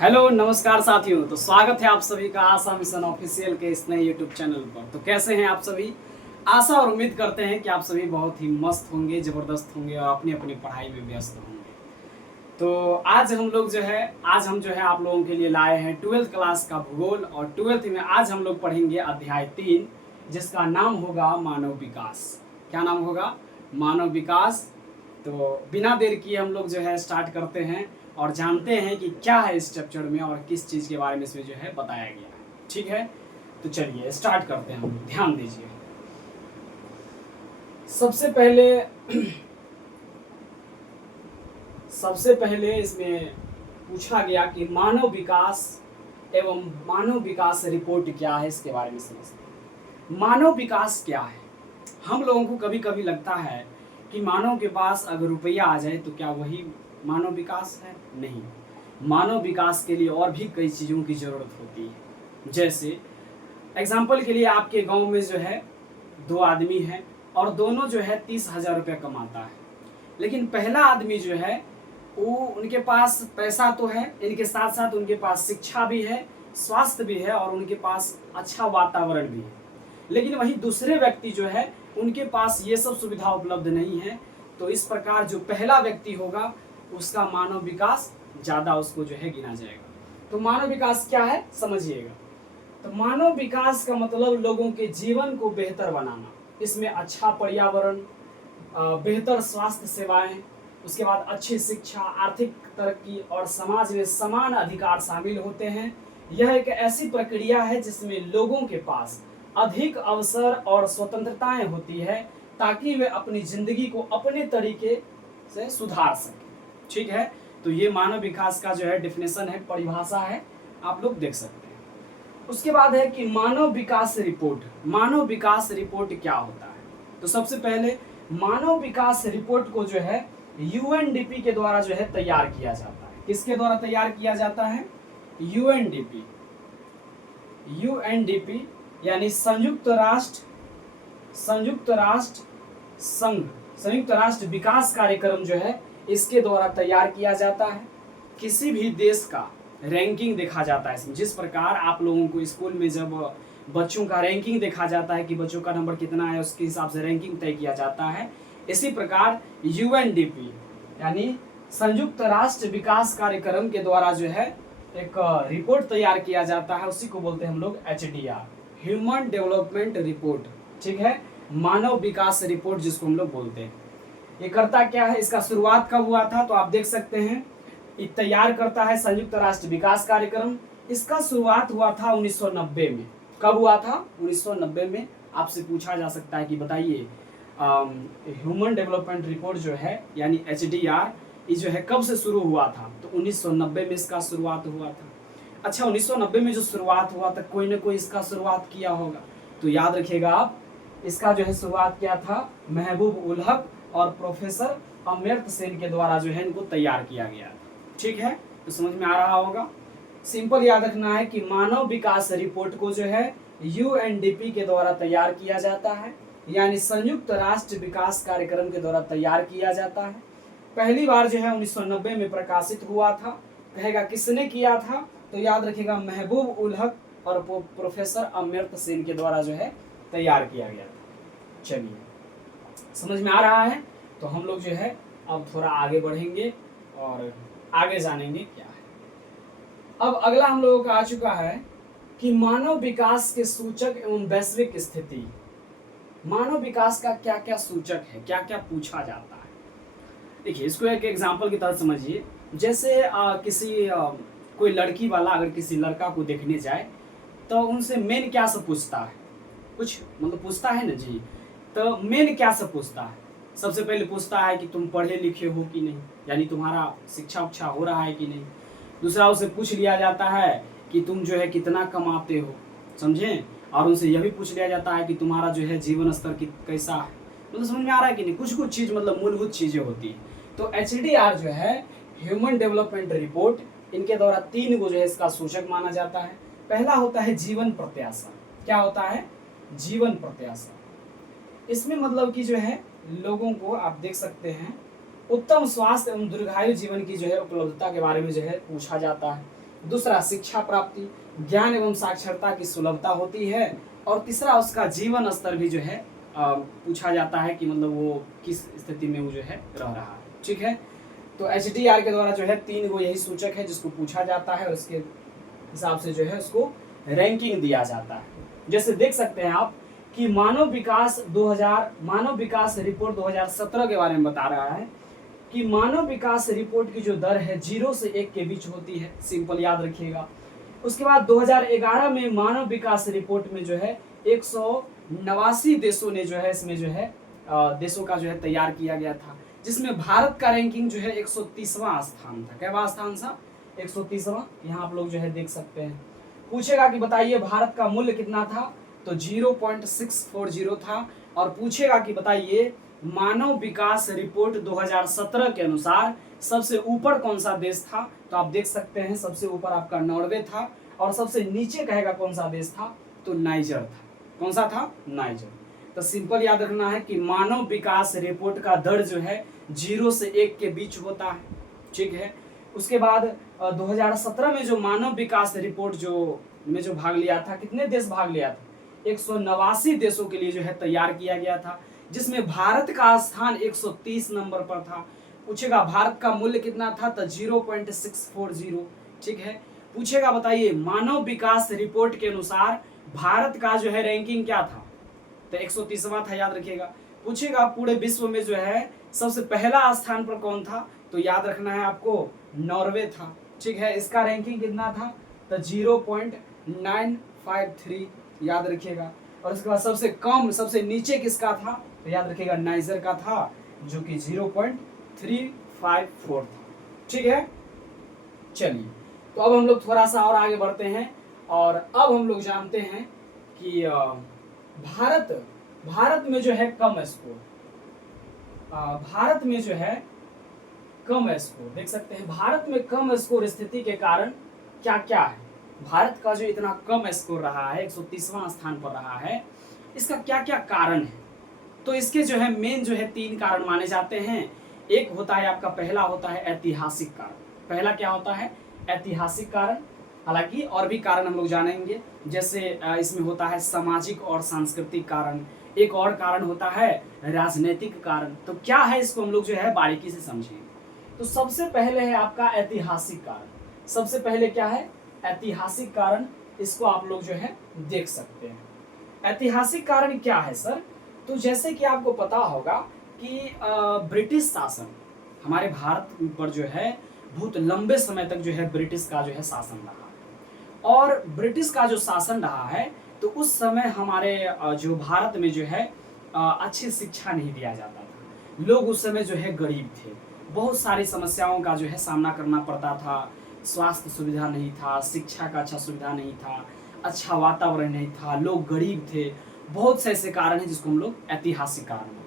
Hello नमस्कार साथियों। तो स्वागत है आप सभी का आशा मिशन ऑफिशियल के इस नए यूट्यूब चैनल पर। तो कैसे हैं आप सभी? आशा और उम्मीद करते हैं कि आप सभी बहुत ही मस्त होंगे, ज़बरदस्त होंगे और अपनी अपनी पढ़ाई में व्यस्त होंगे। तो आज हम जो है आप लोगों के लिए लाए हैं 12th क्लास का भूगोल। और 12th में आज हम लोग पढ़ेंगे अध्याय 3, जिसका नाम होगा मानव विकास। क्या नाम होगा? मानव विकास। तो बिना देर किए हम लोग जो है स्टार्ट करते हैं और जानते हैं कि क्या है इस चैप्टर में और किस चीज़ के बारे में इसमें जो है बताया गया है। ठीक है, तो चलिए स्टार्ट करते हैं हम लोग। ध्यान दीजिए। सबसे पहले सबसे पहले इसमें पूछा गया कि मानव विकास एवं मानव विकास रिपोर्ट क्या है, इसके बारे में समझते हैं। मानव विकास क्या है? हम लोगों को कभी कभी लगता है कि मानव के पास अगर रुपया आ जाए तो क्या वही मानव विकास है? नहीं। मानव विकास के लिए और भी कई चीज़ों की ज़रूरत होती है। जैसे एग्जाम्पल के लिए आपके गांव में जो है दो आदमी हैं और दोनों जो है 30,000 रुपया कमाता है। लेकिन पहला आदमी जो है वो उनके पास पैसा तो है, इनके साथ साथ उनके पास शिक्षा भी है, स्वास्थ्य भी है और उनके पास अच्छा वातावरण भी है। लेकिन वही दूसरे व्यक्ति जो है उनके पास ये सब सुविधा उपलब्ध नहीं है। तो इस प्रकार जो पहला व्यक्ति होगा उसका मानव विकास ज़्यादा उसको जो है गिना जाएगा। तो मानव विकास क्या है समझिएगा। तो मानव विकास का मतलब लोगों के जीवन को बेहतर बनाना। इसमें अच्छा पर्यावरण, बेहतर स्वास्थ्य सेवाएं, उसके बाद अच्छी शिक्षा, आर्थिक तरक्की और समाज में समान अधिकार शामिल होते हैं। यह एक ऐसी प्रक्रिया है जिसमें लोगों के पास अधिक अवसर और स्वतंत्रताएं होती है ताकि वे अपनी जिंदगी को अपने तरीके से सुधार सकें। ठीक है, तो ये मानव विकास का जो है डेफिनेशन है, परिभाषा है, आप लोग देख सकते हैं। उसके बाद है कि मानव विकास रिपोर्ट। मानव विकास रिपोर्ट क्या होता है? तो सबसे पहले मानव विकास रिपोर्ट को जो है यूएनडीपी के द्वारा जो है तैयार किया जाता है। किसके द्वारा तैयार किया जाता है? यूएनडीपी। यूएनडीपी यानी संयुक्त राष्ट्र संघ, संयुक्त राष्ट्र विकास कार्यक्रम जो है इसके द्वारा तैयार किया जाता है। किसी भी देश का रैंकिंग देखा जाता है इसमें। जिस प्रकार आप लोगों को स्कूल में जब बच्चों का रैंकिंग देखा जाता है कि बच्चों का नंबर कितना है, उसके हिसाब से रैंकिंग तय किया जाता है, इसी प्रकार यूएनडीपी यानी संयुक्त राष्ट्र विकास कार्यक्रम के द्वारा जो है एक रिपोर्ट तैयार किया जाता है। उसी को बोलते हैं हम लोग एचडीआर, ह्यूमन डेवलपमेंट रिपोर्ट। ठीक है, मानव विकास रिपोर्ट जिसको हम लोग बोलते हैं। ये करता क्या है? इसका शुरुआत कब हुआ था? तो आप देख सकते हैं, ये तैयार करता है संयुक्त राष्ट्र विकास कार्यक्रम। इसका शुरुआत हुआ था 1990 में। कब हुआ था? 1990 में। आपसे पूछा जा सकता है कि बताइए ह्यूमन डेवलपमेंट रिपोर्ट जो है यानी एचडीआर, ये जो है कब से शुरू हुआ था? तो 1990 में इसका शुरुआत हुआ था। अच्छा, 1990 में जो शुरुआत हुआ था, कोई ना कोई इसका शुरुआत किया होगा। तो याद रखिएगा आप, इसका जो है शुरुआत किया था महबूब उल हक और प्रोफेसर अमर्त्य सेन के द्वारा जो है इनको तैयार किया गया। ठीक है, तो समझ में आ रहा होगा। सिंपल याद रखना है कि मानव विकास रिपोर्ट को जो है यूएनडीपी के द्वारा तैयार किया जाता है, यानी संयुक्त राष्ट्र विकास कार्यक्रम के द्वारा तैयार किया जाता है। पहली बार जो है 1990 में प्रकाशित हुआ था। कहेगा किसने किया था? तो याद रखिएगा महबूब उल हक और प्रोफेसर अमर्त्य सेन के द्वारा जो है तैयार किया गया था। चलिए, समझ में आ रहा है। तो हम लोग जो है अब थोड़ा आगे बढ़ेंगे और आगे जानेंगे क्या है। अब अगला हम लोगों का आ चुका है कि मानव विकास के सूचक एवं वैश्विक स्थिति। मानव विकास का क्या क्या सूचक है, क्या क्या पूछा जाता है? देखिए, इसको एक एग्जाम्पल की तरह समझिए। जैसे कोई लड़की वाला अगर किसी लड़का को देखने जाए तो उनसे मेन क्या सब पूछता है? कुछ मतलब पूछता है ना जी। तो मेन क्या सब पूछता है? सबसे पहले पूछता है कि तुम पढ़े लिखे हो कि नहीं, यानी तुम्हारा शिक्षा उच्छा हो रहा है कि नहीं। दूसरा, उसे पूछ लिया जाता है कि तुम जो है कितना कमाते हो, समझे। और उनसे यह भी पूछ लिया जाता है कि तुम्हारा जो है जीवन स्तर कैसा है। मतलब समझ में आ रहा है कि नहीं? कुछ कुछ चीज़ मतलब मूलभूत चीज़ें होती है। तो एचडीआर जो है ह्यूमन डेवलपमेंट रिपोर्ट, इनके द्वारा 3 को जो है इसका सूचक माना जाता है। पहला होता है जीवन प्रत्याशा। क्या होता है? जीवन प्रत्याशा। इसमें मतलब कि जो है लोगों को आप देख सकते हैं उत्तम स्वास्थ्य एवं दीर्घायु जीवन की जो है उपलब्धता के बारे में जो है पूछा जाता है। दूसरा शिक्षा प्राप्ति, ज्ञान एवं साक्षरता की सुलभता होती है। और तीसरा उसका जीवन स्तर भी जो है पूछा जाता है कि मतलब वो किस स्थिति में वो जो है रह रहा है। ठीक है, तो HDR के द्वारा जो है 3 वो यही सूचक है जिसको पूछा जाता है, उसके हिसाब से जो है उसको रैंकिंग दिया जाता है। जैसे देख सकते हैं आप कि मानव विकास रिपोर्ट 2017 के बारे में बता रहा है कि मानव विकास रिपोर्ट की जो दर है 0 से 1 के बीच होती है, सिंपल याद रखिएगा। उसके बाद 2011 में मानव विकास रिपोर्ट में जो है 189 देशों ने जो है इसमें जो है देशों का जो है तैयार किया गया था, जिसमें भारत का रैंकिंग जो है 130वां स्थान था। क्या स्थान था? 130वां। यहाँ आप लोग जो है देख सकते हैं। पूछेगा कि बताइए भारत का मूल्य कितना था, तो 0.640 था। और पूछेगा कि बताइए मानव विकास रिपोर्ट 2017 के अनुसार सबसे ऊपर कौन सा देश था, तो आप देख सकते हैं सबसे ऊपर आपका नॉर्वे था, और सबसे नीचे कहेगा कौन सा देश था, तो नाइजर था। कौन सा था? नाइजर। तो सिंपल याद रखना है कि मानव विकास रिपोर्ट का दर जो है 0 से 1 के बीच होता है। ठीक है, उसके बाद 2017 में जो मानव विकास रिपोर्ट जो भाग लिया था, कितने देश भाग लिया था? 189 देशों के लिए जो है तैयार किया गया था, जिसमें भारत का स्थान 130 नंबर पर था। पूछेगा भारत का मूल्य कितना था, तो 0.640। ठीक है, पूछेगा बताइए मानव विकास रिपोर्ट के अनुसार भारत का जो है रैंकिंग क्या था, तो 130वां था, याद रखिएगा। पूछेगा पूरे विश्व में जो है सबसे पहला स्थान पर कौन था, तो याद रखना है आपको नॉर्वे था। ठीक है, इसका रैंकिंग कितना था, तो 0.953, याद रखिएगा। और उसके बाद सबसे नीचे किसका था, तो याद रखिएगा नाइजर का था, जो कि 0.354 था। ठीक है, चलिए तो अब हम लोग थोड़ा सा और आगे बढ़ते हैं, और अब हम लोग जानते हैं कि भारत में जो है कम स्कोर, भारत में जो है कम स्कोर देख सकते हैं। भारत में कम स्कोर स्थिति के कारण क्या क्या है, भारत का जो इतना कम स्कोर रहा है, 130वां स्थान पर रहा है, इसका क्या क्या कारण है, तो इसके जो है मेन जो है 3 कारण माने जाते हैं। एक होता है आपका, पहला होता है ऐतिहासिक कारण। पहला क्या होता है? ऐतिहासिक कारण। हालांकि और भी कारण हम लोग जानेंगे, जैसे इसमें होता है सामाजिक और सांस्कृतिक कारण, एक और कारण होता है राजनीतिक कारण। तो क्या है इसको हम लोग जो है बारीकी से समझेंगे। तो सबसे पहले है आपका ऐतिहासिक कारण। सबसे पहले क्या है? ऐतिहासिक कारण। इसको आप लोग जो है देख सकते हैं। ऐतिहासिक कारण क्या है सर? तो जैसे कि आपको पता होगा कि ब्रिटिश शासन हमारे भारत पर जो है बहुत लंबे समय तक जो है ब्रिटिश का जो है शासन रहा, और ब्रिटिश का जो शासन रहा है तो उस समय हमारे जो भारत में जो है अच्छी शिक्षा नहीं दिया जाता था। लोग उस समय जो है गरीब थे, बहुत सारी समस्याओं का जो है सामना करना पड़ता था। स्वास्थ्य सुविधा नहीं था, शिक्षा का अच्छा सुविधा नहीं था, अच्छा वातावरण नहीं था, लोग गरीब थे। बहुत से ऐसे कारण हैं जिसको हम लोग ऐतिहासिक कारण बोलते हैं।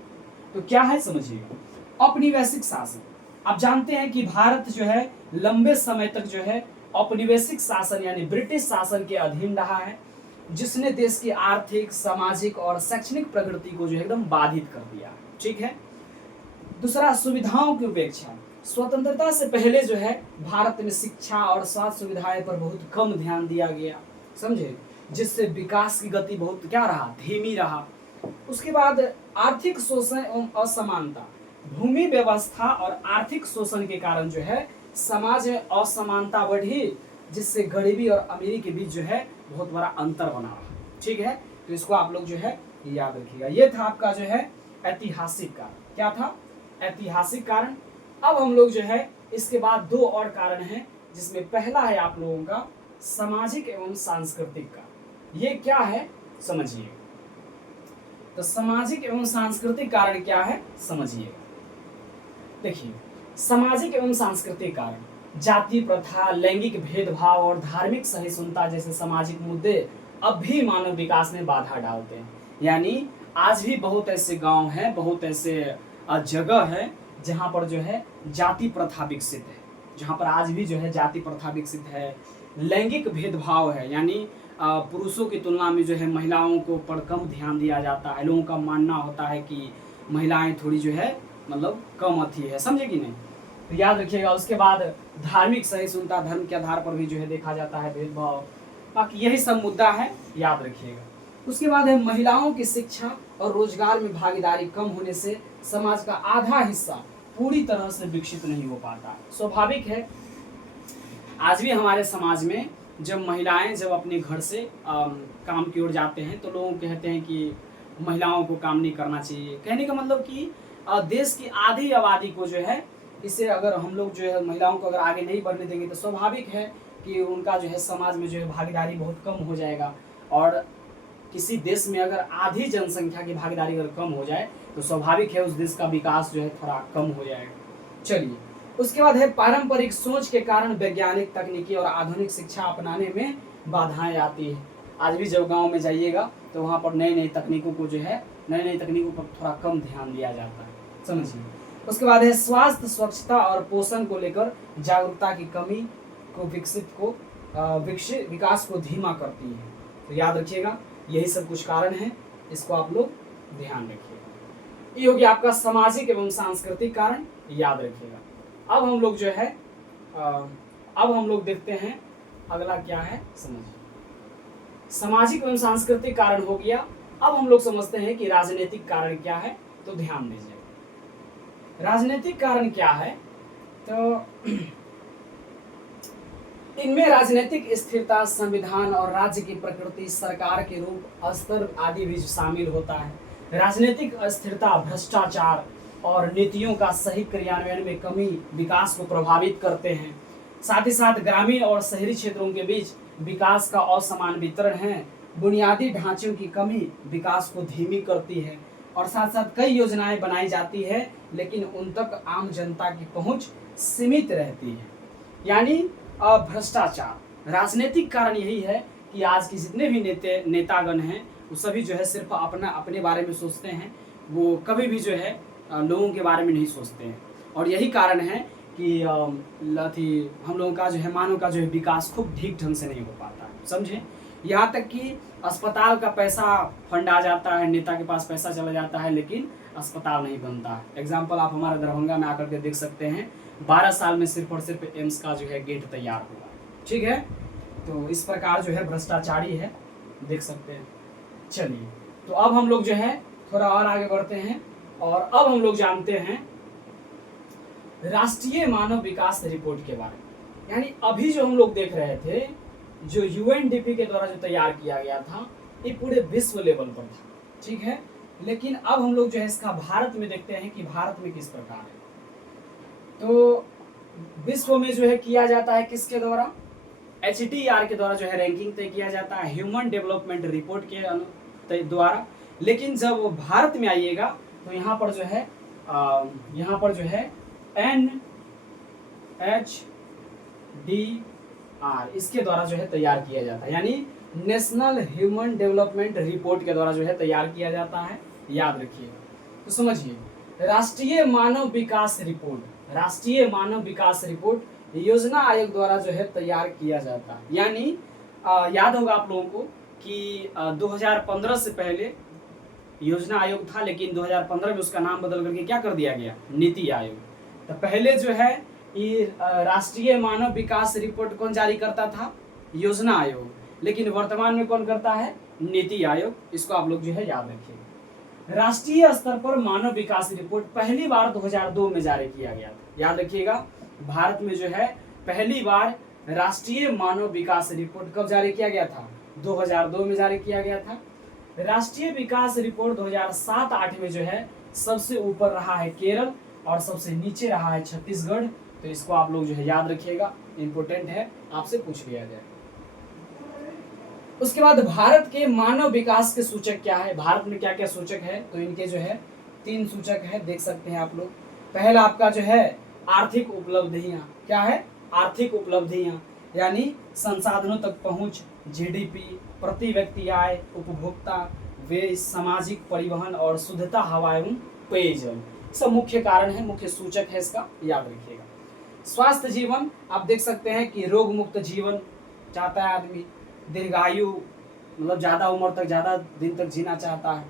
तो क्या है समझिएगा, औपनिवेशिक शासन। आप जानते हैं कि भारत जो है लंबे समय तक जो है औपनिवेशिक शासन यानी ब्रिटिश शासन के अधीन रहा है, जिसने देश की आर्थिक, सामाजिक और शैक्षणिक प्रगति को जो है एकदम बाधित कर दिया। ठीक है। दूसरा, सुविधाओं की उपेक्षा। स्वतंत्रता से पहले जो है भारत में शिक्षा और स्वास्थ्य सुविधाएं पर बहुत कम ध्यान दिया गया, समझे, जिससे विकास की गति बहुत क्या रहा, धीमी रहा। उसके बाद आर्थिक शोषण एवं असमानता। भूमि व्यवस्था और आर्थिक शोषण के कारण जो है समाज में असमानता बढ़ी, जिससे गरीबी और अमीरी के बीच जो है बहुत बड़ा अंतर बना रहा। ठीक है, तो इसको आप लोग जो है याद रखिएगा। ये था आपका जो है ऐतिहासिक कारण। क्या था? ऐतिहासिक कारण। अब हम लोग जो है इसके बाद 2 और कारण हैं, जिसमें पहला है आप लोगों का सामाजिक एवं सांस्कृतिक कारण। ये क्या है समझिए। तो सामाजिक एवं सांस्कृतिक कारण क्या है समझिएगा। देखिए, सामाजिक एवं सांस्कृतिक कारण जाति प्रथा, लैंगिक भेदभाव और धार्मिक सहिष्णुता जैसे सामाजिक मुद्दे अब भी मानव विकास में बाधा डालते हैं। यानी आज भी बहुत ऐसे गांव हैं, बहुत ऐसे जगह है जहां पर जो है जाति प्रथा विकसित है, जहां पर आज भी जो है जाति प्रथा विकसित है, लैंगिक भेदभाव है, यानी पुरुषों की तुलना में जो है महिलाओं को पर कम ध्यान दिया जाता है। लोगों का मानना होता है कि महिलाएं थोड़ी जो है मतलब कम अथी है, समझे कि नहीं। तो याद रखिएगा। उसके बाद धार्मिक सहिष्णुता, धर्म के आधार पर भी जो है देखा जाता है भेदभाव। बाकी यही सब मुद्दा है, याद रखिएगा। उसके बाद है महिलाओं की शिक्षा और रोजगार में भागीदारी कम होने से समाज का आधा हिस्सा पूरी तरह से विकसित नहीं हो पाता। स्वाभाविक है, आज भी हमारे समाज में जब महिलाएं जब अपने घर से काम की ओर जाते हैं तो लोग कहते हैं कि महिलाओं को काम नहीं करना चाहिए। कहने का मतलब कि देश की आधी आबादी को जो है, इससे अगर हम लोग जो है महिलाओं को अगर आगे नहीं बढ़ने देंगे तो स्वाभाविक है कि उनका जो है समाज में जो है भागीदारी बहुत कम हो जाएगा। और किसी देश में अगर आधी जनसंख्या की भागीदारी अगर कम हो जाए तो स्वाभाविक है उस देश का विकास जो है थोड़ा कम हो जाएगा। चलिए, उसके बाद है पारंपरिक सोच के कारण वैज्ञानिक तकनीकी और आधुनिक शिक्षा अपनाने में बाधाएं आती है। आज भी जब गांव में जाइएगा तो वहाँ पर नई नई तकनीकों को जो है, नई नई तकनीकों पर थोड़ा कम ध्यान दिया जाता है, समझिए। उसके बाद है स्वास्थ्य, स्वच्छता और पोषण को लेकर जागरूकता की कमी को विकास को धीमा करती है। तो याद रखिएगा, यही सब कुछ कारण है, इसको आप लोग ध्यान रखिएगा। ये हो गया आपका सामाजिक एवं सांस्कृतिक कारण, याद रखिएगा। अब हम लोग जो है अब हम लोग देखते हैं अगला क्या है, समझिए। सामाजिक एवं सांस्कृतिक कारण हो गया। अब हम लोग समझते हैं कि राजनीतिक कारण क्या है, तो ध्यान दीजिए। राजनीतिक कारण क्या है, तो इनमें राजनीतिक स्थिरता, संविधान और राज्य की प्रकृति, सरकार के रूप, स्तर आदि भी शामिल होता है। राजनीतिक अस्थिरता, भ्रष्टाचार और नीतियों का सही क्रियान्वयन में कमी विकास को प्रभावित करते हैं। साथ ही साथ ग्रामीण और शहरी क्षेत्रों के बीच विकास का असमान वितरण है। बुनियादी ढांचों की कमी विकास को धीमी करती है और साथ साथ कई योजनाएं बनाई जाती है लेकिन उन तक आम जनता की पहुंच सीमित रहती है। यानी भ्रष्टाचार। राजनीतिक कारण यही है कि आज के जितने भी नेतागण हैं वो सभी जो है सिर्फ अपने बारे में सोचते हैं, वो कभी भी जो है लोगों के बारे में नहीं सोचते हैं। और यही कारण है कि हम लोगों का जो है, मानव का जो है विकास खूब ठीक ढंग से नहीं हो पाता है, समझे। यहाँ तक कि अस्पताल का पैसा फंड आ जाता है, नेता के पास पैसा चला जाता है लेकिन अस्पताल नहीं बनता है। एग्जाम्पल आप हमारे दरभंगा में आकर के देख सकते हैं, 12 साल में सिर्फ और सिर्फ एम्स का जो है गेट तैयार हुआ, ठीक है। तो इस प्रकार जो है भ्रष्टाचारी है, देख सकते हैं। चलिए, तो अब हम लोग जो है थोड़ा और आगे बढ़ते हैं और अब हम लोग जानते हैं राष्ट्रीय मानव विकास रिपोर्ट के बारे में। यानी अभी जो हम लोग देख रहे थे, जो यूएनडीपी के द्वारा जो तैयार किया गया था, ये पूरे विश्व लेवल पर था, ठीक है। लेकिन अब हम लोग जो है इसका भारत में देखते हैं कि भारत में किस प्रकार है। तो विश्व में जो है किया जाता है किसके द्वारा, HDR के द्वारा जो है रैंकिंग तय किया जाता है, ह्यूमन डेवलपमेंट रिपोर्ट के द्वारा। लेकिन जब भारत में आइएगा तो यहाँ पर जो है NHDR इसके द्वारा जो है तैयार किया जाता है, यानी नेशनल ह्यूमन डेवलपमेंट रिपोर्ट के द्वारा जो है तैयार किया जाता है, याद रखिएगा। तो समझिए, राष्ट्रीय मानव विकास रिपोर्ट योजना आयोग द्वारा जो है तैयार किया जाता है। यानी याद होगा आप लोगों को कि 2015 से पहले योजना आयोग था, लेकिन 2015 में उसका नाम बदल करके क्या कर दिया गया, नीति आयोग। तो पहले जो है ये राष्ट्रीय मानव विकास रिपोर्ट कौन जारी करता था, योजना आयोग, लेकिन वर्तमान में कौन करता है, नीति आयोग। इसको आप लोग जो है याद रखिएगा। राष्ट्रीय स्तर पर मानव विकास रिपोर्ट पहली बार 2002 में जारी किया गया था, याद रखिएगा। भारत में जो है पहली बार राष्ट्रीय मानव विकास रिपोर्ट कब जारी किया गया था, 2002 में जारी किया गया था। राष्ट्रीय विकास रिपोर्ट 2007-8 में जो है सबसे ऊपर रहा है केरल और सबसे नीचे रहा है छत्तीसगढ़। तो इसको आप लोग जो है याद रखिएगा, इंपॉर्टेंट है, आपसे पूछ लिया जाए। उसके बाद भारत के मानव विकास के सूचक क्या है, भारत में क्या क्या सूचक है, तो इनके जो है 3 सूचक है, देख सकते हैं आप लोग। पहला आपका जो है आर्थिक उपलब्धियां, क्या है, आर्थिक उपलब्धियां, यानी संसाधनों तक पहुंच, GDP, प्रति व्यक्ति आय, उपभोक्ता, वे सामाजिक परिवहन और शुद्धता हवा एवं पेयजल, सब मुख्य कारण है, मुख्य सूचक है, इसका याद रखिएगा। स्वास्थ्य जीवन, आप देख सकते हैं कि रोग मुक्त जीवन चाहता है आदमी, दीर्घायु मतलब ज़्यादा उम्र तक, ज़्यादा दिन तक जीना चाहता है।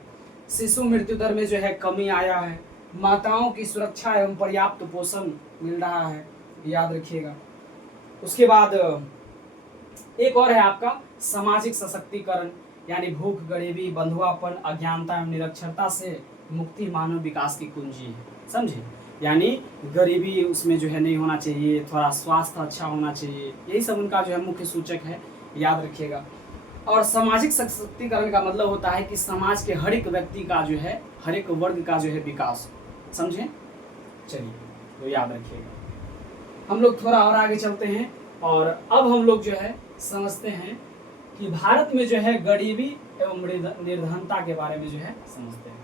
शिशु मृत्यु दर में जो है कमी आया है। माताओं की सुरक्षा एवं पर्याप्त पोषण मिल रहा है, याद रखिएगा। उसके बाद एक और है आपका सामाजिक सशक्तिकरण, यानी भूख, गरीबी, बंधुआपन, अज्ञानता एवं निरक्षरता से मुक्ति मानव विकास की कुंजी है, समझे। यानी गरीबी उसमें जो है नहीं होना चाहिए, थोड़ा स्वास्थ्य अच्छा होना चाहिए, यही सब उनका जो है मुख्य सूचक है, याद रखिएगा। और सामाजिक सशक्तिकरण का मतलब होता है कि समाज के हर एक व्यक्ति का जो है, हर एक वर्ग का जो है विकास, समझे। चलिए तो याद रखिएगा। हम लोग थोड़ा और आगे चलते हैं और अब हम लोग जो है समझते हैं कि भारत में जो है गरीबी एवं निर्धनता के बारे में जो है समझते हैं।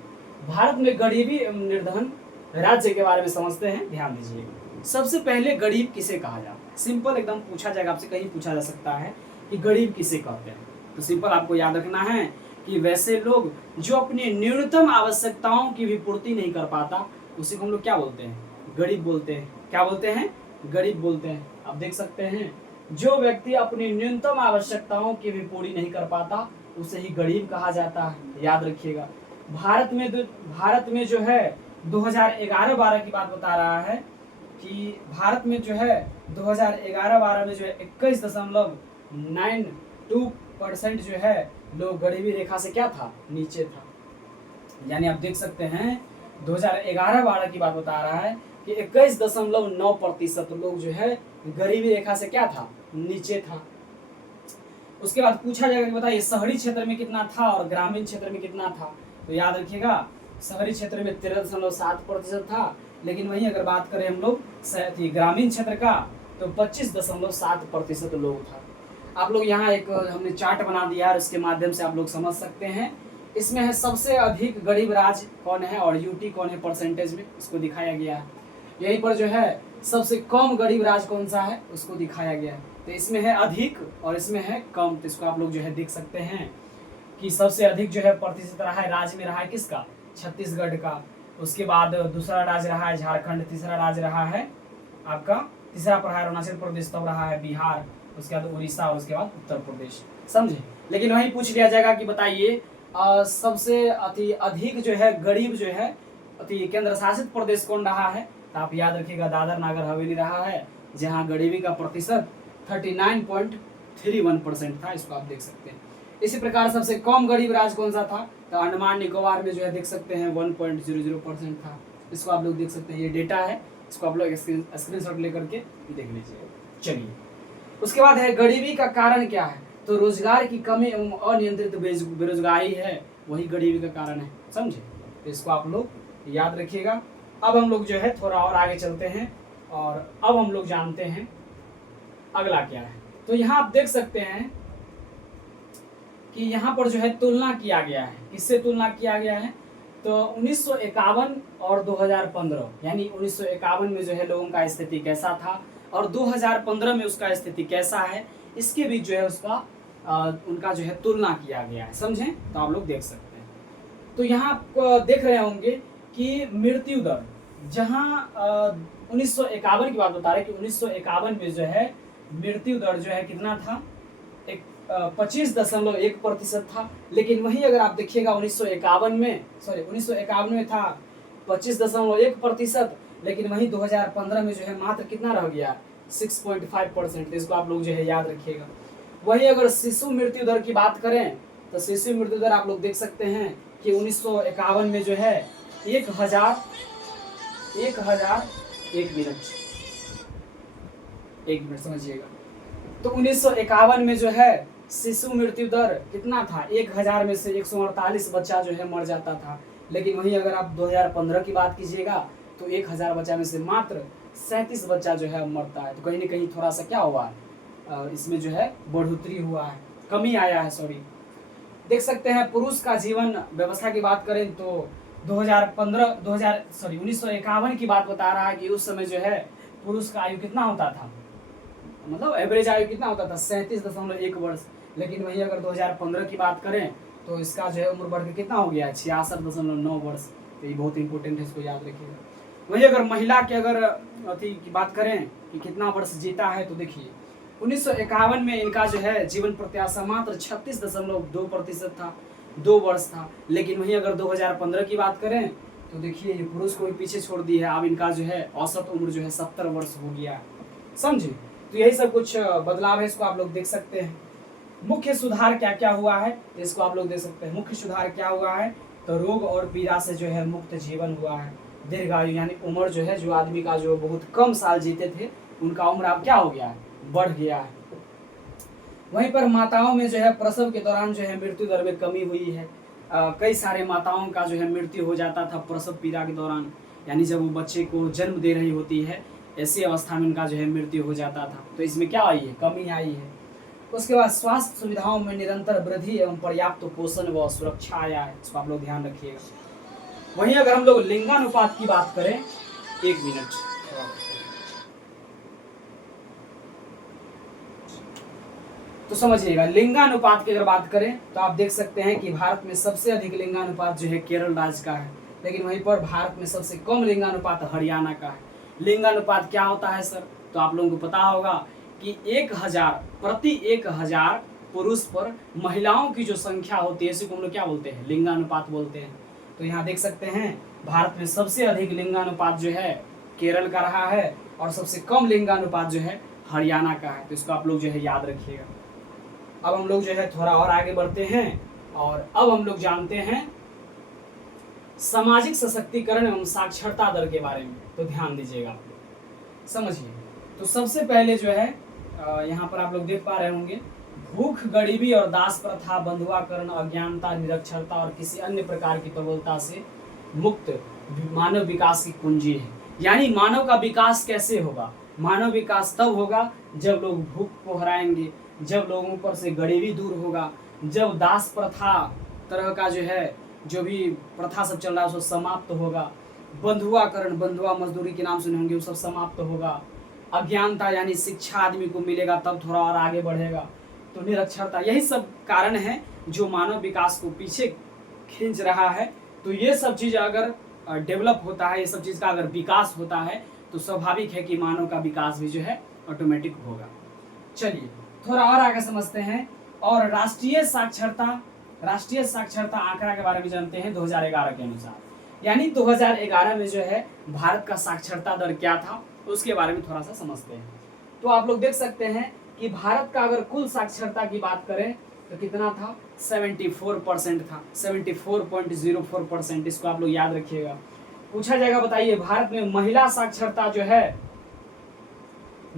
भारत में गरीबी एवं निर्धन राज्य के बारे में समझते हैं, ध्यान दीजिएगा। सबसे पहले गरीब किसे कहा जाता है, सिंपल एकदम पूछा जाएगा आपसे, कहीं पूछा जा सकता है कि गरीब किसे कहते हैं, तो सिंपल आपको याद रखना है कि वैसे लोग जो अपनी न्यूनतम आवश्यकताओं की भी पूर्ति नहीं कर पाता, उसी को हम लोग क्या बोलते हैं, गरीब बोलते हैं। क्या बोलते हैं, गरीब बोलते हैं। आप देख सकते हैं जो व्यक्ति अपनी न्यूनतम आवश्यकताओं की भी पूरी नहीं कर पाता उसे ही गरीब कहा जाता है, याद रखिएगा। भारत में जो है 2011-12 की बात बता रहा है कि भारत में जो है 2011-12 में जो है 21.92% जो है लोग गरीबी रेखा से क्या था, नीचे था। यानी आप देख सकते हैं 2011-12 की बात बता रहा है कि 21.9% लोग जो है गरीबी रेखा से क्या था, नीचे था। उसके बाद पूछा जाएगा कि बताइए शहरी क्षेत्र में कितना था और ग्रामीण क्षेत्र में कितना था, तो याद रखिएगा शहरी क्षेत्र में 13.7% था, लेकिन वहीं अगर बात करें हम लोग ग्रामीण क्षेत्र का तो 25.7% लोग था। आप लोग यहाँ एक हमने चार्ट बना दिया है, उसके माध्यम से आप लोग समझ सकते हैं। इसमें है सबसे अधिक गरीब राज्य कौन है और यूटी कौन है परसेंटेज में, इसको दिखाया गया है। यहीं पर जो है सबसे कम गरीब राज्य कौन सा है उसको दिखाया गया है। तो इसमें है अधिक और इसमें है कम, तो इसको आप लोग जो है देख सकते हैं कि सबसे अधिक जो है प्रतिशत रहा है राज्य में रहा है किसका, छत्तीसगढ़ का। उसके बाद दूसरा राज्य रहा है झारखंड, तीसरा राज्य रहा है आपका, तीसरा पर है अरुणाचल प्रदेश, तब रहा है बिहार, उसके बाद उड़ीसा और उसके बाद उत्तर प्रदेश, समझे। लेकिन वहीं पूछ लिया जाएगा कि बताइए सबसे अधिक जो है गरीब जो है केंद्र शासित प्रदेश कौन रहा है, तो आप याद रखिएगा दादर नागर हवेली रहा है, जहां गरीबी का प्रतिशत 39.31% था, इसको आप देख सकते हैं। इसी प्रकार सबसे कम गरीब राज्य कौन सा था, तो अंडमान निकोबार में जो है देख सकते हैं 1.00% था, इसको आप लोग देख सकते हैं। ये डेटा है, इसको आप लोग स्क्रीनशॉट लेकर के देख लीजिए। चलिए उसके बाद है गरीबी का कारण क्या है, तो रोजगार की कमी एवं अनियंत्रित बेरोजगारी है, वही गरीबी का कारण है, समझे। तो इसको आप लोग याद रखिएगा। अब हम लोग जो है थोड़ा और आगे चलते हैं और अब हम लोग जानते हैं अगला क्या है। तो यहाँ आप देख सकते हैं कि यहाँ पर जो है तुलना किया गया है, किससे तुलना किया गया है, तो 1951 और 2015, यानी 1951 में जो है लोगों का स्थिति कैसा था और 2015 में उसका स्थिति कैसा है, इसके बीच जो है उसका उनका जो है तुलना किया गया है, समझें। तो आप लोग देख सकते हैं। तो यहाँ आप देख रहे होंगे कि मृत्यु दर, जहाँ 1951 की बात बता रहे हैं कि 1951 में जो है मृत्यु दर जो है कितना था, 25.1% था। लेकिन वहीं अगर आप देखिएगा 1951 में था 25.1%, लेकिन वहीं 2015 में जो है मात्र कितना रह गया, 6.5%। इसको आप लोग जो है याद रखिएगा। वहीं अगर शिशु मृत्यु दर की बात करें तो शिशु मृत्यु दर आप लोग देख सकते हैं कि 1951 में जो है 1000 एक मिनट समझिएगा। तो 1951 में जो है शिशु मृत्यु दर कितना था, 1000 में से 148 बच्चा जो है मर जाता था। लेकिन वहीं अगर आप 2015 की बात कीजिएगा तो 1000 बच्चा में से मात्र 37 बच्चा जो है मरता है। तो कहीं ना कहीं थोड़ा सा क्या हुआ, इसमें जो है बढ़ोतरी हुआ है, कमी आया है, सॉरी। देख सकते हैं पुरुष का जीवन व्यवस्था की बात करें तो 1951 की बात बता रहा है कि उस समय जो है पुरुष का आयु कितना होता था, मतलब एवरेज आयु कितना होता था, 37.1 वर्ष। लेकिन वहीं अगर 2015 की बात करें तो इसका जो है उम्र बढ़ के कितना हो गया है, 66.9 वर्ष। तो ये बहुत इंपॉर्टेंट है, इसको याद रखिएगा। वहीं अगर महिला के अगर की बात करें कि कितना वर्ष जीता है, तो देखिए 1951 में इनका जो है जीवन प्रत्याशा मात्र 36.2% था, 2 वर्ष था। लेकिन वहीं अगर 2015 की बात करें तो देखिए ये पुरुष को भी पीछे छोड़ दी है। अब इनका जो है औसत उम्र जो है 70 वर्ष हो गया है, समझे। तो यही सब कुछ बदलाव है, इसको आप लोग देख सकते हैं। मुख्य सुधार क्या क्या हुआ है इसको आप लोग देख सकते हैं। मुख्य सुधार क्या हुआ है, तो रोग और पीड़ा से जो है मुक्त जीवन हुआ है। दीर्घायु यानी उम्र जो है, जो आदमी का जो बहुत कम साल जीते थे उनका उम्र अब क्या हो गया है, बढ़ गया है। वहीं पर माताओं में जो है प्रसव के दौरान जो है मृत्यु दर में कमी हुई है। कई सारे माताओं का जो है मृत्यु हो जाता था प्रसव पीड़ा के दौरान, यानी जब वो बच्चे को जन्म दे रही होती है ऐसी अवस्था में उनका जो है मृत्यु हो जाता था। तो इसमें क्या आई है, कमी आई है। उसके बाद स्वास्थ्य सुविधाओं में निरंतर वृद्धि एवं पर्याप्त पोषण व सुरक्षा आया है, इसको आप लोग ध्यान रखिएगा। वहीं अगर हम लोग लिंगानुपात की बात करें, एक मिनट, तो समझिएगा लिंगानुपात की अगर बात करें तो आप देख सकते हैं कि भारत में सबसे अधिक लिंगानुपात जो है केरल राज्य का है, लेकिन वहीं पर भारत में सबसे कम लिंगानुपात हरियाणा का है। लिंगानुपात क्या होता है सर, तो आप लोगों को पता होगा कि 1000 प्रति 1000 पुरुष पर महिलाओं की जो संख्या होती है इसी को हम लोग क्या बोलते हैं, लिंगानुपात बोलते हैं। तो यहाँ देख सकते हैं भारत में सबसे अधिक लिंगानुपात जो है केरल का रहा है और सबसे कम लिंगानुपात जो है हरियाणा का है। तो इसको आप लोग जो है याद रखिएगा। अब हम लोग जो है थोड़ा और आगे बढ़ते हैं और अब हम लोग जानते हैं सामाजिक सशक्तिकरण एवं साक्षरता दर के बारे में। तो ध्यान दीजिएगा आप लोग, समझिए। तो सबसे पहले जो है यहाँ पर आप लोग देख पा रहे होंगे, भूख, गरीबी और दास प्रथा, बंधुआकरण, अज्ञानता, निरक्षरता और किसी अन्य प्रकार की प्रबलता से मुक्त मानव विकास की कुंजी है। यानी मानव का विकास कैसे होगा, मानव विकास तब होगा जब लोग भूख को हराएंगे, जब लोगों पर से गरीबी दूर होगा, जब दास प्रथा तरह का जो है जो भी प्रथा सब चल रहा है वो समाप्त होगा, बंधुआकरण, बंधुआ मजदूरी के नाम सुने होंगे, वो सब समाप्त होगा, अज्ञानता यानी शिक्षा आदमी को मिलेगा तब थोड़ा और आगे बढ़ेगा, तो निरक्षरता, यही सब कारण है जो मानव विकास को पीछे खींच रहा है। तो ये सब चीज़ अगर डेवलप होता है, ये सब चीज़ का अगर विकास होता है तो स्वाभाविक है कि मानव का विकास भी जो है ऑटोमेटिक होगा। चलिए थोड़ा और आगे समझते हैं और राष्ट्रीय साक्षरता आंकड़ा के बारे में जानते हैं 2011 के अनुसार। यानी 2011 में जो है भारत का साक्षरता दर क्या था उसके बारे में थोड़ा सा समझते हैं। तो आप लोग देख सकते हैं कि भारत का अगर कुल साक्षरता की बात करें तो कितना था, 74% था, 74.04%। इसको आप लोग याद रखिएगा। पूछा जाएगा बताइए भारत में महिला साक्षरता जो है,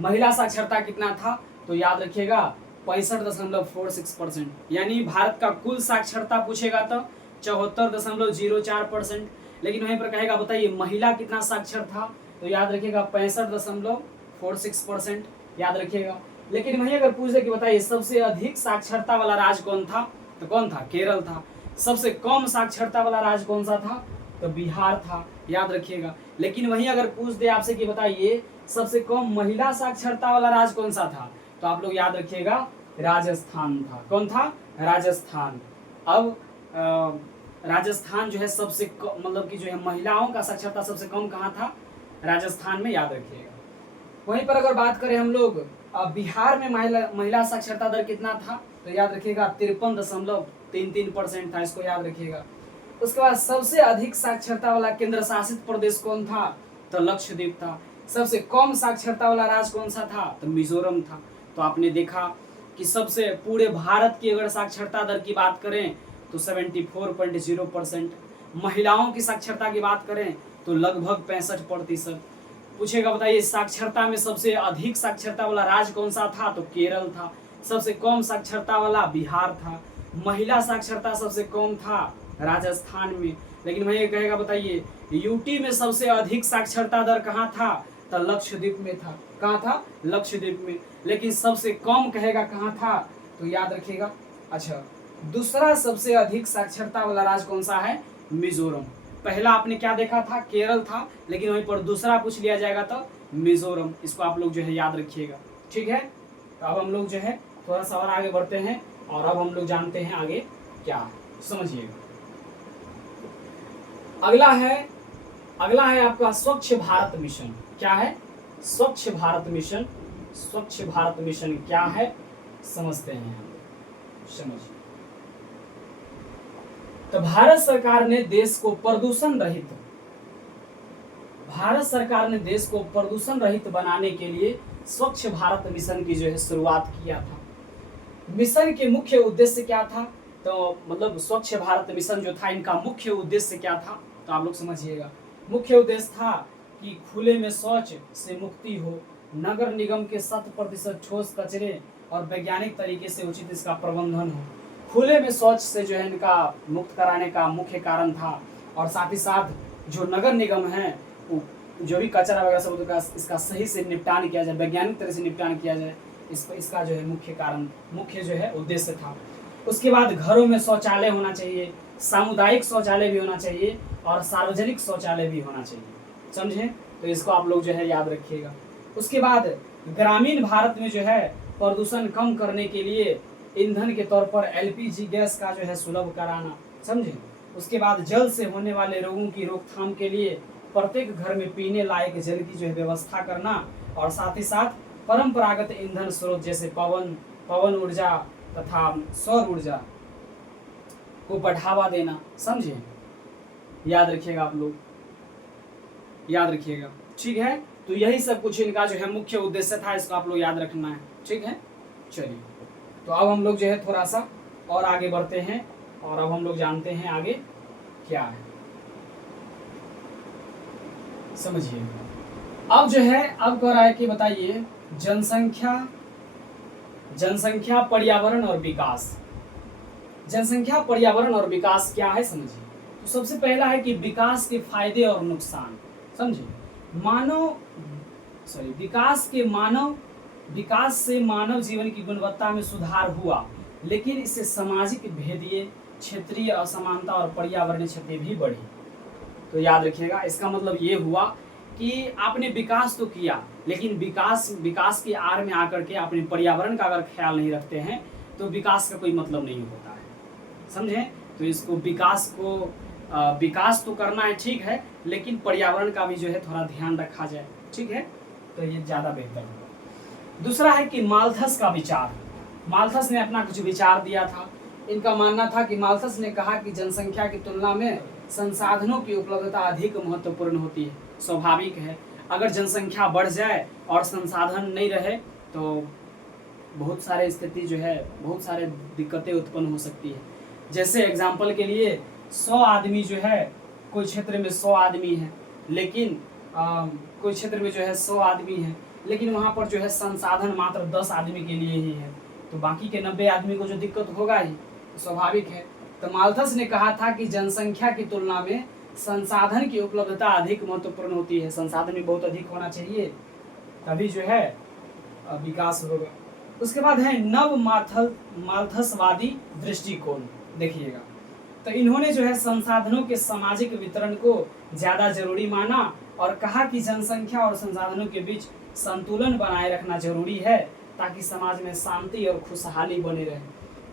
महिला साक्षरता कितना था, तो याद रखिएगा 65.46%। यानी भारत का कुल साक्षरता पूछेगा तो 74.04%। लेकिन वहीं पर कहेगा बताइए महिला कितना साक्षर था, तो याद रखिएगा 65.46%, याद रखिएगा। लेकिन वहीं अगर पूछ दे कि बताइए सबसे अधिक साक्षरता वाला राज्य कौन था, तो कौन था, केरल था। सबसे कम साक्षरता वाला राज्य कौन सा था, तो बिहार था, याद रखिएगा। लेकिन वहीं अगर पूछ दे आपसे कि बताइए सबसे कम महिला साक्षरता वाला राज्य कौन सा था, तो आप लोग याद रखिएगा राजस्थान था। कौन था, राजस्थान। अब राजस्थान जो है सबसे मतलब कि जो है महिलाओं का साक्षरता सबसे कम कहाँ था, राजस्थान में, याद रखिएगा। वहीं पर अगर बात करें हम लोग बिहार में महिला साक्षरता दर कितना था, तो याद रखिएगा 53.33% था, इसको याद रखिएगा। उसके बाद सबसे अधिक साक्षरता वाला केंद्र शासित प्रदेश कौन था, तो लक्षद्वीप था। सबसे कम साक्षरता वाला राज्य कौन सा था, तो मिजोरम था। तो आपने देखा कि सबसे पूरे भारत की अगर साक्षरता दर की बात करें तो 74.0%। महिलाओं की साक्षरता की बात करें तो लगभग 65%। पूछेगा बताइए साक्षरता में सबसे अधिक साक्षरता वाला राज्य कौन सा था, तो केरल था। सबसे कम साक्षरता वाला बिहार था। महिला साक्षरता सबसे कम था राजस्थान में। लेकिन वही कहेगा बताइए यूटी में सबसे अधिक साक्षरता दर कहाँ था, तो लक्षद्वीप में था। कहाँ था, लक्षद्वीप में। लेकिन सबसे कम कहेगा कहाँ था, तो याद रखिएगा। अच्छा, दूसरा सबसे अधिक साक्षरता वाला राज्य कौन सा है, मिजोरम। पहला आपने क्या देखा था, केरल था, लेकिन वहीं पर दूसरा पूछ लिया जाएगा तो मिजोरम। इसको आप लोग जो है याद रखिएगा, ठीक है। तो अब हम लोग जो है थोड़ा सा और आगे बढ़ते हैं और अब हम लोग जानते हैं आगे क्या, समझिएगा। अगला है आपका स्वच्छ भारत मिशन। क्या है, स्वच्छ भारत मिशन। स्वच्छ भारत मिशन क्या है समझते हैं हम, समझिए। तो भारत सरकार ने देश को प्रदूषण रहित भारत सरकार ने देश को प्रदूषण रहित बनाने के लिए स्वच्छ भारत मिशन की जो है शुरुआत किया था। मिशन के मुख्य उद्देश्य क्या था? तो मतलब स्वच्छ भारत मिशन जो था, इनका मुख्य उद्देश्य क्या था, तो आप लोग समझिएगा। मुख्य उद्देश्य था कि खुले में शौच से मुक्ति हो, नगर निगम के 100% ठोस कचरे और वैज्ञानिक तरीके से उचित इसका प्रबंधन हो। खुले में शौच से जो है इनका मुक्त कराने का मुख्य कारण था, और साथ ही साथ जो नगर निगम है जो भी कचरा वगैरह सब का इसका सही से निपटान किया जाए, वैज्ञानिक तरह से निपटान किया जाए, इसका जो है मुख्य जो है उद्देश्य था। उसके बाद घरों में शौचालय होना चाहिए, सामुदायिक शौचालय भी होना चाहिए और सार्वजनिक शौचालय भी होना चाहिए, समझे? तो इसको आप लोग जो है याद रखिएगा। उसके बाद ग्रामीण भारत में जो है प्रदूषण कम करने के लिए ईंधन के तौर पर एलपीजी गैस का जो है सुलभ कराना, समझे? उसके बाद जल से होने वाले रोगों की रोकथाम के लिए प्रत्येक घर में पीने लायक जल की जो है व्यवस्था करना, और साथ ही साथ परंपरागत ईंधन स्रोत जैसे पवन ऊर्जा तथा सौर ऊर्जा को बढ़ावा देना, समझे? याद रखिएगा, आप लोग याद रखिएगा, ठीक है? तो यही सब कुछ इनका जो है मुख्य उद्देश्य था, इसको आप लोग याद रखना है, ठीक है? चलिए, तो अब हम लोग जो है थोड़ा सा और आगे बढ़ते हैं, और अब हम लोग जानते हैं आगे क्या है, समझिए। अब जो है अब कह रहा है कि बताइए जनसंख्या पर्यावरण और विकास। जनसंख्या पर्यावरण और विकास क्या है, समझिए। तो सबसे पहला है कि विकास के फायदे और नुकसान, समझिए। विकास से मानव जीवन की गुणवत्ता में सुधार हुआ, लेकिन इससे सामाजिक भेदीय, क्षेत्रीय असमानता और पर्यावरणीय क्षति भी बढ़ी। तो याद रखिएगा, इसका मतलब ये हुआ कि आपने विकास तो किया, लेकिन विकास की आड़ में आकर के अपने पर्यावरण का अगर ख्याल नहीं रखते हैं तो विकास का कोई मतलब नहीं होता है, समझे? तो इसको विकास तो करना है, ठीक है, लेकिन पर्यावरण का भी जो है थोड़ा ध्यान रखा जाए, ठीक है? तो ये ज़्यादा बेहतर होगा। दूसरा है कि माल्थस का विचार। माल्थस ने अपना कुछ विचार दिया था। इनका मानना था कि माल्थस ने कहा कि जनसंख्या की तुलना में संसाधनों की उपलब्धता अधिक महत्वपूर्ण होती है। स्वाभाविक है, अगर जनसंख्या बढ़ जाए और संसाधन नहीं रहे तो बहुत सारे स्थिति जो है, बहुत सारे दिक्कतें उत्पन्न हो सकती है। जैसे एग्जाम्पल के लिए 100 आदमी जो है, कोई क्षेत्र में 100 आदमी है, लेकिन कोई क्षेत्र में जो है 100 आदमी है, लेकिन वहाँ पर जो है संसाधन मात्र 10 आदमी के लिए ही है, तो बाकी के 90 आदमी को जो दिक्कत होगा ही, स्वाभाविक है। तो माल्थस ने कहा था कि जनसंख्या की तुलना में संसाधन की उपलब्धता अधिक महत्वपूर्ण होती है। संसाधन भी बहुत अधिक होना चाहिए, तभी जो है विकास होगा। उसके बाद है नव माल्थसवादी दृष्टिकोण, देखिएगा। तो इन्होंने जो है संसाधनों के सामाजिक वितरण को ज़्यादा जरूरी माना और कहा कि जनसंख्या और संसाधनों के बीच संतुलन बनाए रखना जरूरी है, ताकि समाज में शांति और खुशहाली बने रहे।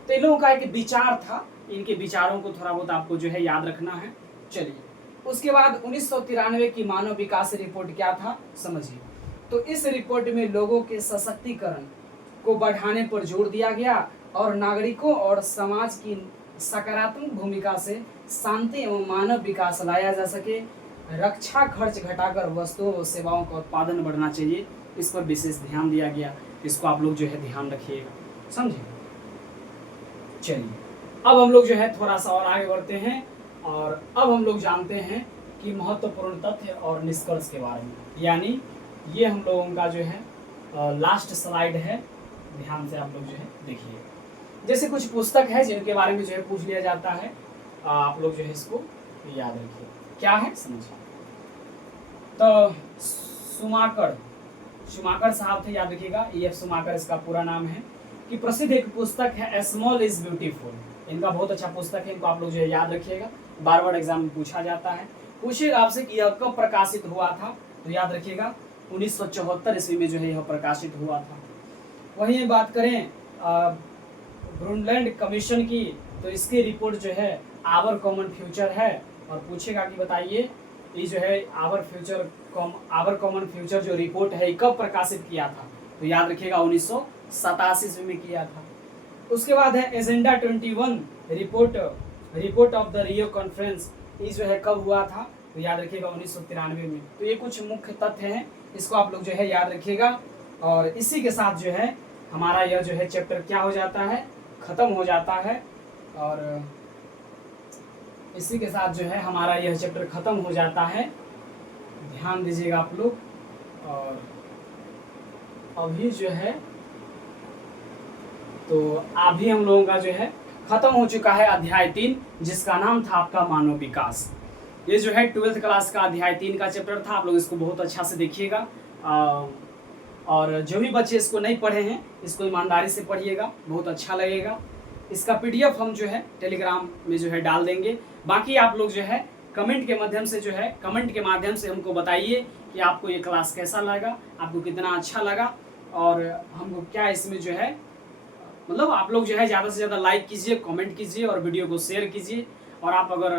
तो इन लोगों का एक विचार था, इनके विचारों को थोड़ा बहुत आपको जो है याद रखना है। चलिए, उसके बाद 1993 की मानव विकास रिपोर्ट क्या था, समझिए। तो इस रिपोर्ट में लोगों के सशक्तिकरण को बढ़ाने पर जोर दिया गया और नागरिकों और समाज की सकारात्मक भूमिका से शांति एवं मानव विकास लाया जा सके। रक्षा खर्च घटाकर वस्तुओं और सेवाओं का उत्पादन बढ़ना चाहिए, इस पर विशेष ध्यान दिया गया। इसको आप लोग जो है ध्यान रखिएगा, समझे? चलिए, अब हम लोग जो है थोड़ा सा और आगे बढ़ते हैं, और अब हम लोग जानते हैं कि महत्वपूर्ण तथ्य और निष्कर्ष के बारे में। यानी ये हम लोगों का जो है लास्ट स्लाइड है, ध्यान से आप लोग जो है देखिए। जैसे कुछ पुस्तक है जिनके बारे में जो है पूछ लिया जाता है, आप लोग जो है इसको याद रखिए, क्या है समझिए। तो शुमाकर साहब थे, याद रखिएगा, E.F. शुमाकर इसका पूरा नाम है। कि प्रसिद्ध एक पुस्तक है स्मॉल इज ब्यूटीफुल, इनका बहुत अच्छा पुस्तक है, इनको आप लोग जो है याद रखिएगा, बार बार एग्जाम में पूछा जाता है। पूछिएगा आपसे कि यह कब प्रकाशित हुआ था, तो याद रखिएगा 1974 ईस्वी में जो है यह प्रकाशित हुआ था। वहीं बात करें ब्रुंडलैंड कमीशन की, तो इसकी रिपोर्ट जो है आवर कॉमन फ्यूचर है, और पूछेगा कि बताइए ये जो है आवर कॉमन फ्यूचर जो रिपोर्ट है कब प्रकाशित किया था, तो याद रखिएगा 1987 ईस्वी में किया था। उसके बाद है agenda 21 report of the Rio conference, ये जो है कब हुआ था, तो याद रखिएगा 1993 में। तो ये कुछ मुख्य तथ्य हैं, इसको आप लोग जो है याद रखिएगा। और इसी के साथ जो है हमारा यह जो है चैप्टर क्या हो जाता है, ख़त्म हो जाता है। और इसी के साथ जो है हमारा यह चैप्टर ख़त्म हो जाता है, ध्यान दीजिएगा आप लोग। और अभी जो है तो अभी हम लोगों का जो है ख़त्म हो चुका है अध्याय 3, जिसका नाम था आपका मानव विकास। ये जो है 12th क्लास का अध्याय 3 का चैप्टर था। आप लोग इसको बहुत अच्छा से देखिएगा। और जो भी बच्चे इसको नहीं पढ़े हैं, इसको ईमानदारी से पढ़िएगा, बहुत अच्छा लगेगा। इसका PDF हम जो है टेलीग्राम में जो है डाल देंगे। बाकी आप लोग जो है कमेंट के माध्यम से हमको बताइए कि आपको ये क्लास कैसा लगा, आपको कितना अच्छा लगा, और हमको क्या इसमें जो है मतलब आप लोग जो है ज़्यादा से ज़्यादा लाइक कीजिए, कमेंट कीजिए और वीडियो को शेयर कीजिए। और आप अगर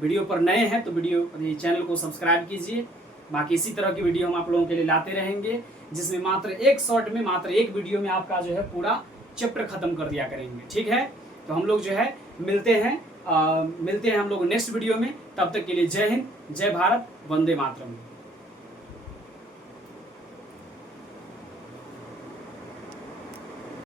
वीडियो पर नए हैं तो चैनल को सब्सक्राइब कीजिए। बाकी इसी तरह की वीडियो हम आप लोगों के लिए लाते रहेंगे, जिसमें मात्र एक शॉर्ट में, मात्र एक वीडियो में आपका जो है पूरा चैप्टर ख़त्म कर दिया करेंगे। ठीक है, तो हम लोग जो है मिलते हैं हम लोग नेक्स्ट वीडियो में। तब तक के लिए जय हिंद, जय भारत, वंदे मातरम।